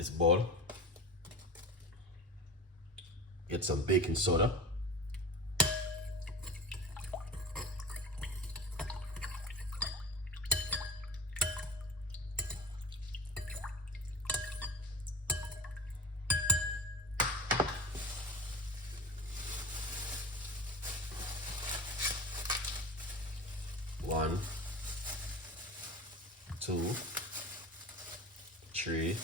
this bowl, get some baking soda. One, two, three,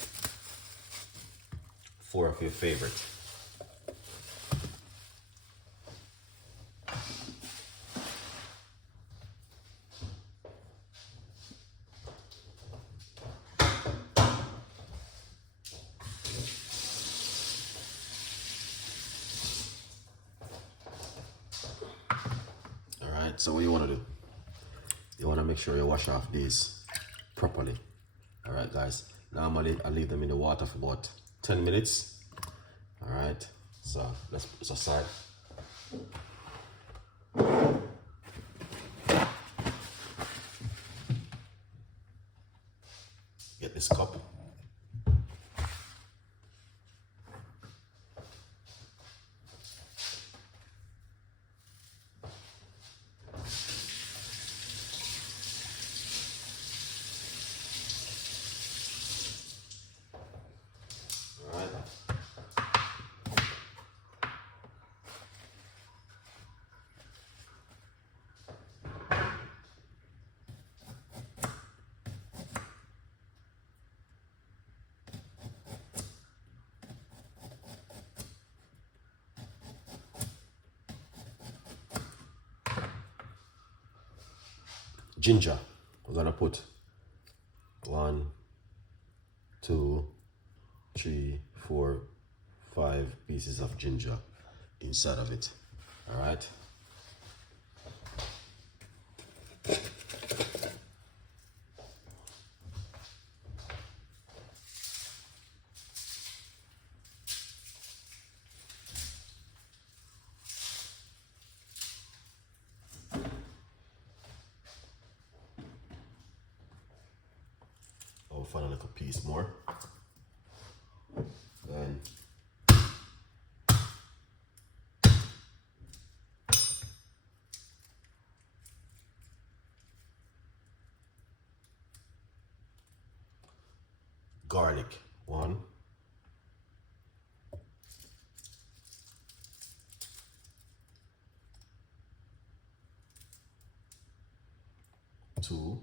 four of your favorite. All right, so what you want to do? You want to make sure you wash off these properly. All right, guys. Normally, I leave them in the water for about 10 minutes. All right, so let's put this aside. Get this cup. Ginger, we're gonna put 1, 2, 3, 4, 5 pieces of ginger inside of it. All right. I'll find a little piece more. Then garlic, 1, 2,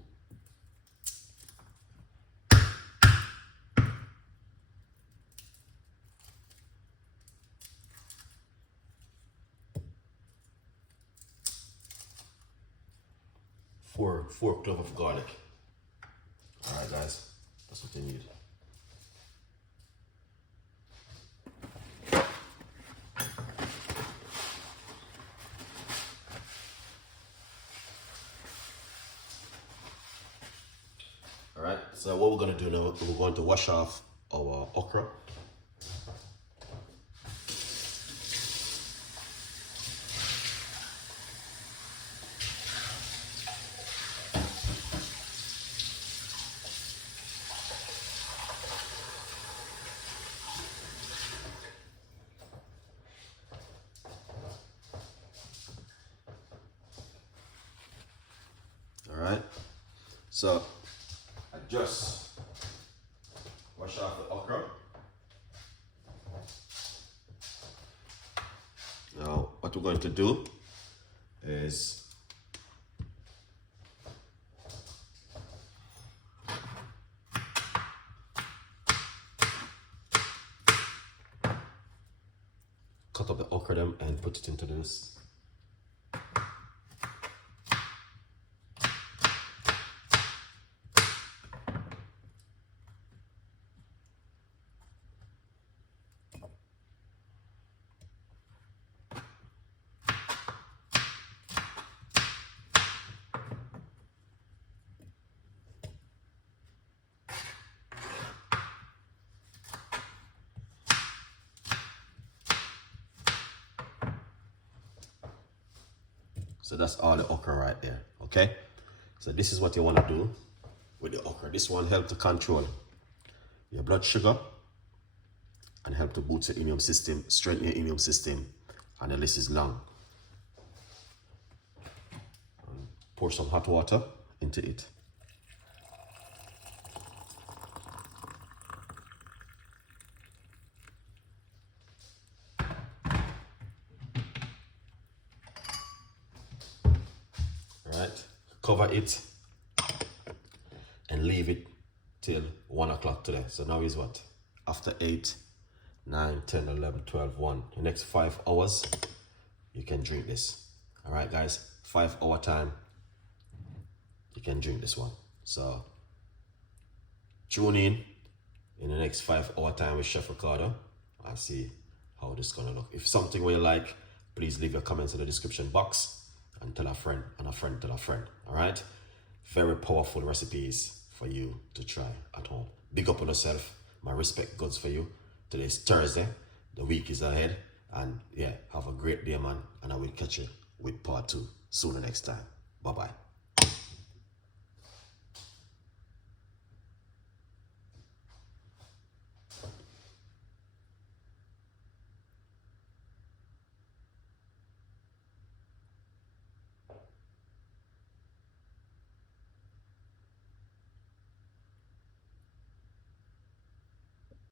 4 cloves of garlic. All right, guys, that's what you need. All right, so what we're gonna do now, we're going to wash off our okra. All right, so I just wash off the okra. Now, what we're going to do is cut up the okra them and put it into this. So that's all the okra right there, okay? So this is what you want to do with the okra. This one helps to control your blood sugar and help to boost your immune system, strengthen your immune system, and the list is long. Pour some hot water into it. Alright, cover it and leave it till 1 o'clock today. So now is what? After 8, 9, 10, 11, 12, 1. The next 5 hours, you can drink this. Alright guys, 5 hour time, you can drink this one. So tune in the next 5 hour time with Chef Ricardo. I'll see how this is gonna look. If something where you like, please leave your comments in the description box and tell a friend and a friend tell a friend. Alright? Very powerful recipes for you to try at home. Big up on yourself. My respect goes for you. Today's Thursday. The week is ahead. And yeah, have a great day, man. And I will catch you with part 2 soon the next time. Bye-bye.